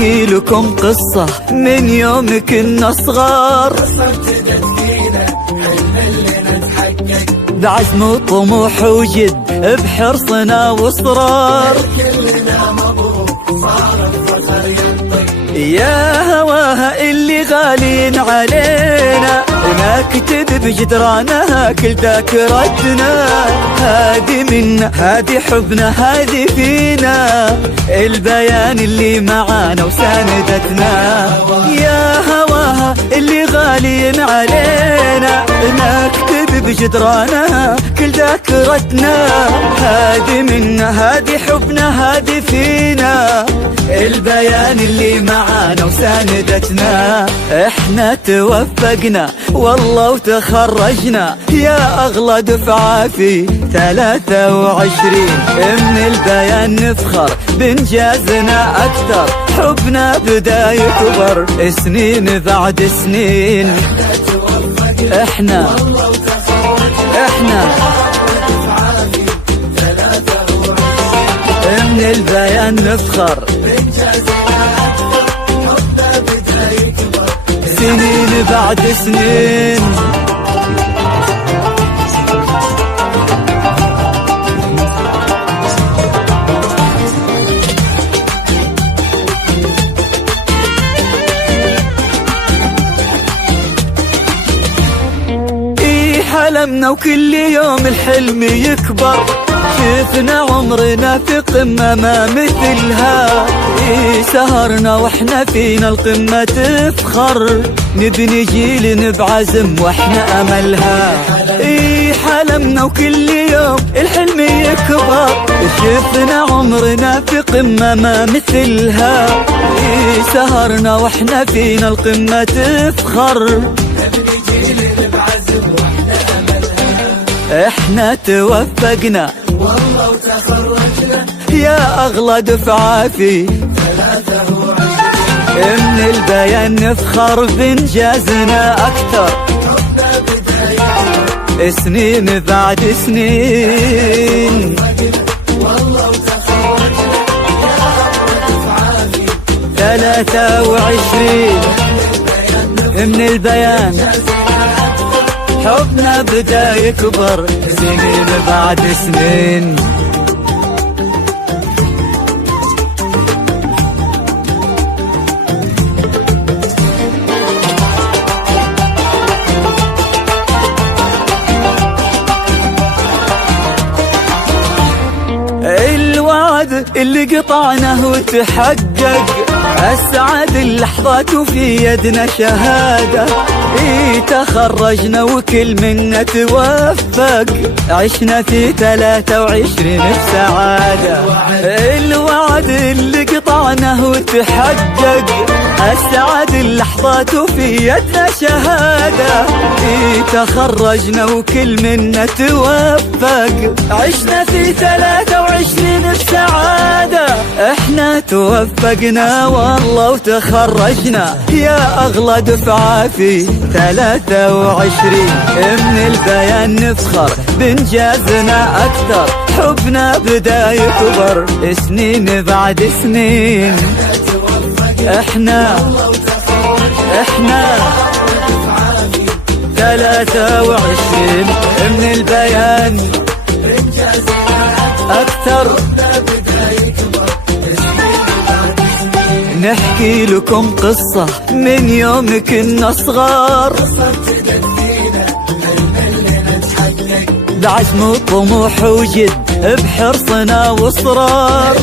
نحكي لكم قصة من يوم كنا صغار، بعزم وطموح وجد بحرصنا واصرار. يا هواها اللي غالين علينا نكتب بجدرانها كل ذاكرتنا، هادي منا هادي حبنا هادي فينا، البيان اللي معانا وساندتنا. يا هواها اللي غالين علينا نكتب بجدرانها كل ذاكرتنا، هادي منا هادي حبنا هادي فينا، البيان اللي معانا وساندتنا. احنا توفقنا والله وتخرجنا يا اغلى دفعة في 23، من البيان نفخر بانجازنا اكثر، حبنا بدا يكبر سنين بعد سنين. احنا من البيان نفخر سنين بعد سنين. حلمنا وكل يوم الحلم يكبر، شفنا عمرنا في قمة ما مثلها، سهرنا واحنا فينا القمة تفخر، نبني جيل بعزم واحنا املها. حلمنا وكل يوم الحلم يكبر، شفنا عمرنا في قمة ما مثلها، سهرنا واحنا فينا القمة تفخر، نبني جيل بعزم واحنا املها. احنا توفقنا والله وتخرجنا يا اغلى دفعة في 23، من البيان نفخر بانجازنا اكثر، سنين بعد سنين. والله وتخرجنا يا اغلى دفعة في 23، من البيان حبنا بدا يكبر سنين بعد سنين. الوعد اللي قطعناه وتحقق، أسعد اللحظات وفي يدنا شهادة، تخرجنا وكل منا توفق، عشنا في 23 بسعادة. الوعد اللي قطعناه وتحقق، أسعد اللحظات وفي يدنا شهادة، تخرجنا وكل منا توفق، عشنا في 23 بسعادة. احنا توفقنا والله وتخرجنا يا اغلى دفعة في 23، من البيان نفخر بانجازنا اكثر، حبنا بدا يكبر سنين بعد سنين. احنا 23 من البيان اكثر. نحكي لكم قصة من يوم كنا صغار، بعزم وطموح وجد بحرصنا واصرار.